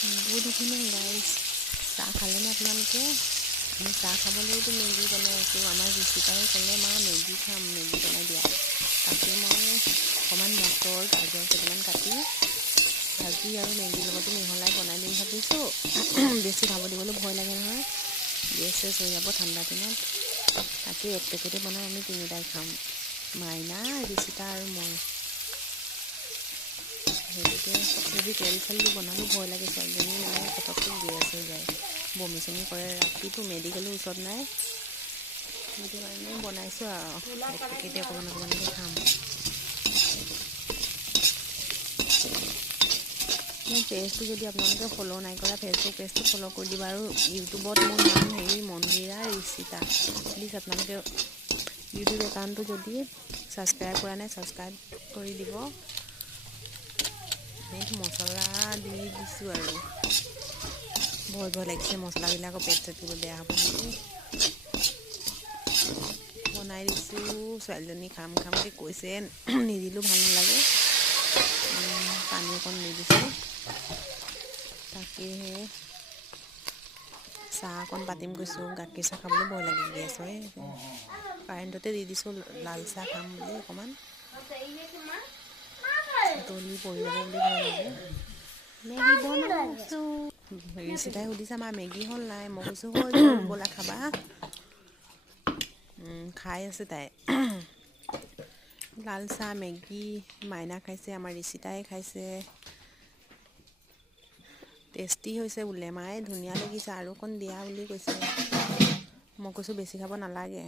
Good evening guys, চাহ খালেনে আপোনালোকে? আমি চাহ খাবলৈতো মেগী বনাই আছোঁ। আমাৰ ঋষিতাই ক'লে মা মেগী খাম, মেগী বনাই দিয়া। তাকে মই অকণমান মটৰ গাজৰ কেইটামান কাটি ভাজি আৰু মেগীৰ লগতো মিহলাই বনাই দিম ভাবিছোঁ। বেছি খাব দিবলৈ ভয় লাগে নহয়, গেছ চেছ হৈ যাব ঠাণ্ডা দিনত। তাকে এক পেকেটে বনাই আমি তিনিটাই খাম, মাইনা, ঋষিতা আৰু মই। সেইটোকে যদি তেল চেল দি বনালোঁ ভয় লাগে, ছোৱালীজনী মানে পটককৈ গেছ হৈ যায়, বমি চমি কৰে। ৰাতিটো মেডিকেলো ওচৰত নাই, সেইটো কাৰণে বনাইছোঁ আৰু এক পেকেটে অকণমান অকণমানকৈ খাম। মোৰ পেজটো যদি আপোনালোকে ফ'ল' নাই কৰা, ফেচবুক পেজটো ফ'ল' কৰি দিবা। আৰু ইউটিউবত মোৰ নাম মন্দিৰা ঋষিতা। প্লিজ আপোনালোকে ইউটিউব একাউণ্টটো যদি ছাবস্ক্ৰাইব কৰা নাই, ছাবস্ক্ৰাইব কৰি দিব। সেইটো মছলা দি দিছোঁ আৰু ভয় লাগিছে মছলাবিলাকৰ পেট চেট কিবা বেয়া হ'ব নেকি। বনাই দিছোঁ, ছোৱালীজনী খাম খামকৈ কৈছে, নিদিলেও ভাল নালাগে। পানী অকণ দি দিছোঁ। তাকেহে চাহ অকণ পাতিম কৈছোঁ, গাখীৰ চাহ খাবলৈ ভয় লাগে, গেছ হয়। কাৰেণ্টতে দি দিছোঁ, লাল চাহ খাম বুলি অকণমান, উতলি পৰি যাব বুলি ভয় লাগে। মেগী বনাইছোঁ। ঋষিতাই সুধিছে মা মেগী হ'ল নাই? মই কৈছোঁ হৈ গ'ল, ব'লা খাবা। খাই আছে তাই লাল চাহ, মেগী। মাইনা খাইছে, আমাৰ ঋষিতাই খাইছে। টেষ্টি হৈছে বোলে, মায়ে ধুনীয়া লাগিছে আৰু অকণ দিয়া বুলি কৈছে। মই কৈছোঁ বেছি খাব নালাগে।